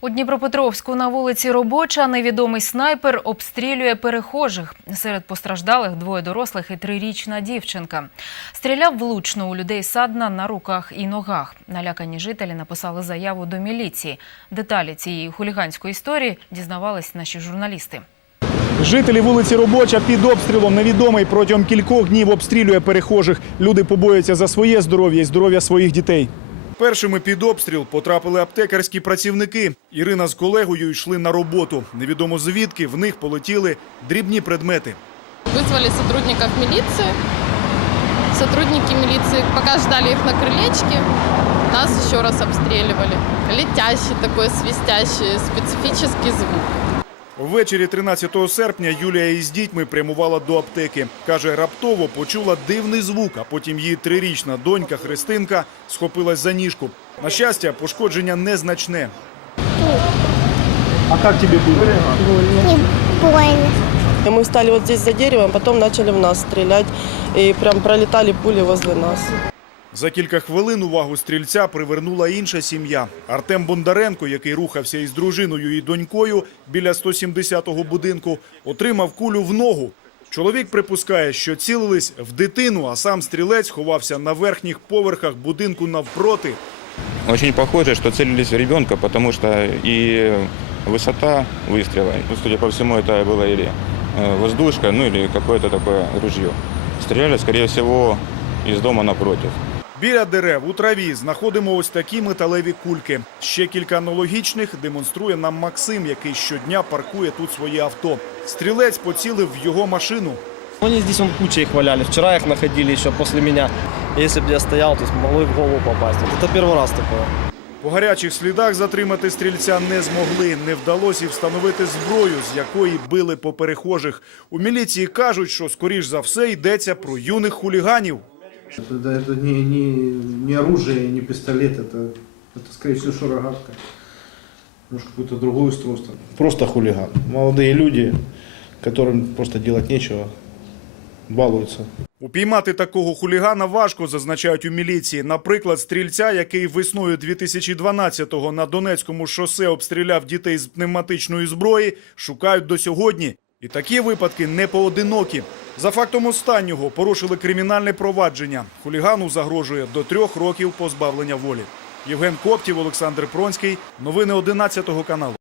У Дніпропетровську на вулиці Робоча невідомий снайпер обстрілює перехожих. Серед постраждалих двоє дорослих і трирічна дівчинка. Стріляв влучно у людей садна на руках і ногах. Налякані жителі написали заяву до міліції. Деталі цієї хуліганської історії дізнавались наші журналісти. Жителі вулиці Робоча під обстрілом невідомий протягом кількох днів обстрілює перехожих. Люди побоюються за своє здоров'я і здоров'я своїх дітей. Першими під обстріл потрапили аптекарські працівники. Ірина з колегою йшли на роботу. Невідомо звідки в них полетіли дрібні предмети. Вызвали сотрудников милиции. Сотрудники милиции, пока ждали их на крылечке, нас еще раз обстреливали. Летящий такой свистящий специфический звук. Ввечері 13 серпня Юлія із дітьми прямувала до аптеки. Каже, раптово почула дивний звук, а потім її трирічна донька Христинка схопилась за ніжку. На щастя, пошкодження незначне. А як тобі було? Не больно. Мы встали вот здесь за деревом, потом начали в нас стрелять, и прям пролетали пули возле нас. За кілька хвилин увагу стрільця привернула інша сім'я. Артем Бондаренко, який рухався із дружиною і донькою біля 170-го будинку, отримав кулю в ногу. Чоловік припускає, що цілились в дитину, а сам стрілець ховався на верхніх поверхах будинку навпроти. Очень похоже, что целились в ребенка, потому что и высота выстрела, ну, судя по всему, это была или э, воздушка, ну или какое-то такое ружье. Стреляли, скорее всего, из дома напротив. Біля дерев у траві знаходимо ось такі металеві кульки. Ще кілька аналогічних демонструє нам Максим, який щодня паркує тут своє авто. Стрілець поцілив в його машину. Они здесь вон куча их валяли. Вчера их находили еще после меня. Если бы я стоял, то есть могло и в голову попасть. Вот это первый раз такое. По гарячих слідах затримати стрільця не змогли. Не вдалося і встановити зброю, з якої били по перехожих. У міліції кажуть, що скоріш за все йдеться про юних хуліганів. Это, да, это не, не, не оружие, не пистолет, это, это скорее всего, что рогатка. Может, какое-то другое устройство. Просто хулиган. Молодые люди, которым просто делать нечего, балуются. Упіймати такого хулігана важко, зазначають у міліції. Наприклад, стрільця, який весною 2012-го на Донецькому шосе обстріляв дітей з пневматичної зброї, шукають до сьогодні. І такі випадки не поодинокі. За фактом останнього порушили кримінальне провадження. Хулігану загрожує до трьох років позбавлення волі. Євген Коптів, Олександр Пронський. Новини 11 каналу.